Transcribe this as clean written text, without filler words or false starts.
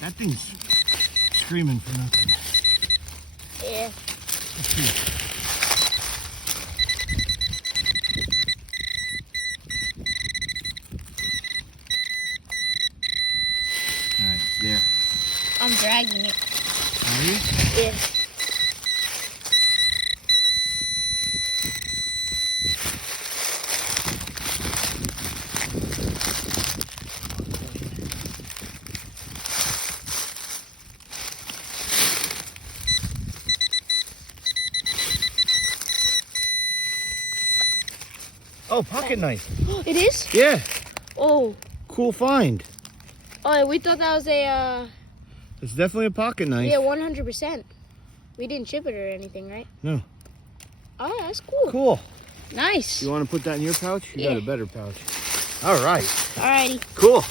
That thing's screaming for nothing. Yeah. Let's see. All right, it's there. I'm dragging it. Are you? Yeah. Oh, pocket knife. It is? Yeah, Oh. cool find. Oh, we thought that was a, It's definitely a pocket knife. yeah, 100%. We didn't chip it or anything, right? No. Oh, that's cool. Cool. Nice. You want to put that in your pouch? You Yeah. got a better pouch. All right. Alrighty. Cool.